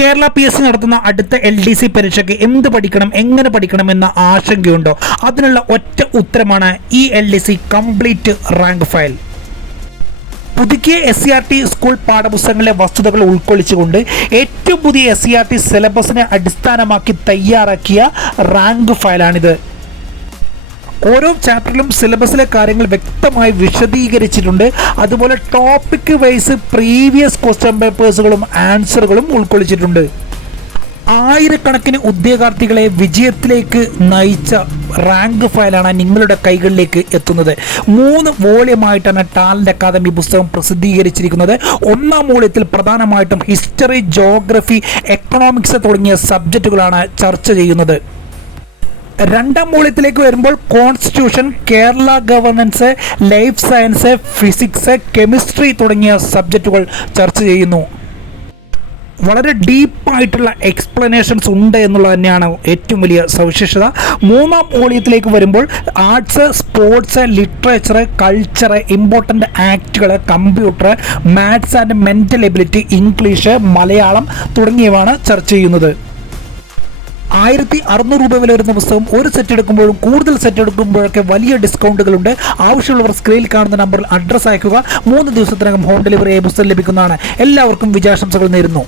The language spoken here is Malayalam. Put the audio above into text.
കേരള PSC നടത്തുന്ന അടുത്ത LDC പരീക്ഷയ്ക്ക് എന്ത് പഠിക്കണം, എങ്ങനെ പഠിക്കണം എന്ന ആശങ്കയുണ്ടോ? അതിനുള്ള ഒറ്റ ഉത്തരമാണ് ഈ LDC കംപ്ലീറ്റ് റാങ്ക് ഫയൽ. പുതുക്കിയ SCERT സ്കൂൾ പാഠപുസ്തകങ്ങളിലെ വസ്തുതകൾ ഉൾക്കൊള്ളിച്ചുകൊണ്ട് ഏറ്റവും പുതിയ SCERT സിലബസിനെ അടിസ്ഥാനമാക്കി തയ്യാറാക്കിയ റാങ്ക് ഫയലാണിത്. ഓരോ ചാപ്റ്ററിലും സിലബസിലെ കാര്യങ്ങൾ വ്യക്തമായി വിശദീകരിച്ചിട്ടുണ്ട്. അതുപോലെ ടോപ്പിക് വൈസ് പ്രീവിയസ് ക്വസ്റ്റ്യൻ പേപ്പേഴ്സുകളും ആൻസറുകളും ഉൾക്കൊള്ളിച്ചിട്ടുണ്ട്. ആയിരക്കണക്കിന് ഉദ്യോഗാർത്ഥികളെ വിജയത്തിലേക്ക് നയിച്ച റാങ്ക് ഫയലാണ് നിങ്ങളുടെ കൈകളിലേക്ക് എത്തുന്നത്. 3 വോള്യമായിട്ടാണ് ടാലന്റ് അക്കാദമി പുസ്തകം പ്രസിദ്ധീകരിച്ചിരിക്കുന്നത്. 1-ാം വോള്യത്തിൽ പ്രധാനമായിട്ടും ഹിസ്റ്ററി, ജോഗ്രഫി, എക്കണോമിക്സ് തുടങ്ങിയ സബ്ജക്റ്റുകളാണ് ചർച്ച ചെയ്യുന്നത്. 2-ാം വോള്യത്തിലേക്ക് വരുമ്പോൾ constitution, Kerala governance, life science, physics, chemistry തുടങ്ങിയ സബ്ജക്റ്റുകൾ ചർച്ച ചെയ്യുന്നു. വളരെ ഡീപ്പായിട്ടുള്ള എക്സ്പ്ലനേഷൻസ് ഉണ്ട് എന്നുള്ളത് തന്നെയാണ് ഏറ്റവും വലിയ സവിശേഷത. 3-ാം വോള്യത്തിലേക്ക് വരുമ്പോൾ arts, sports, literature, culture, important ആക്റ്റുകൾ, computer, maths and mental ability, English, Malayalam തുടങ്ങിയവയാണ് ചർച്ച ചെയ്യുന്നത്. 1600 രൂപ വില വരുന്ന പുസ്തകം ഒരു സെറ്റ് എടുക്കുമ്പോഴും കൂടുതൽ സെറ്റ് എടുക്കുമ്പോഴൊക്കെ വലിയ ഡിസ്കൗണ്ടുകളുണ്ട്. ആവശ്യമുള്ളവർ സ്ക്രീനിൽ കാണുന്ന നമ്പറിൽ അഡ്രസ്സ് അയക്കുക. 3 ദിവസത്തിനകം ഹോം ഡെലിവറി പുസ്തകം ലഭിക്കുന്നതാണ്. എല്ലാവർക്കും വിജയാശംസകൾ നേരുന്നു.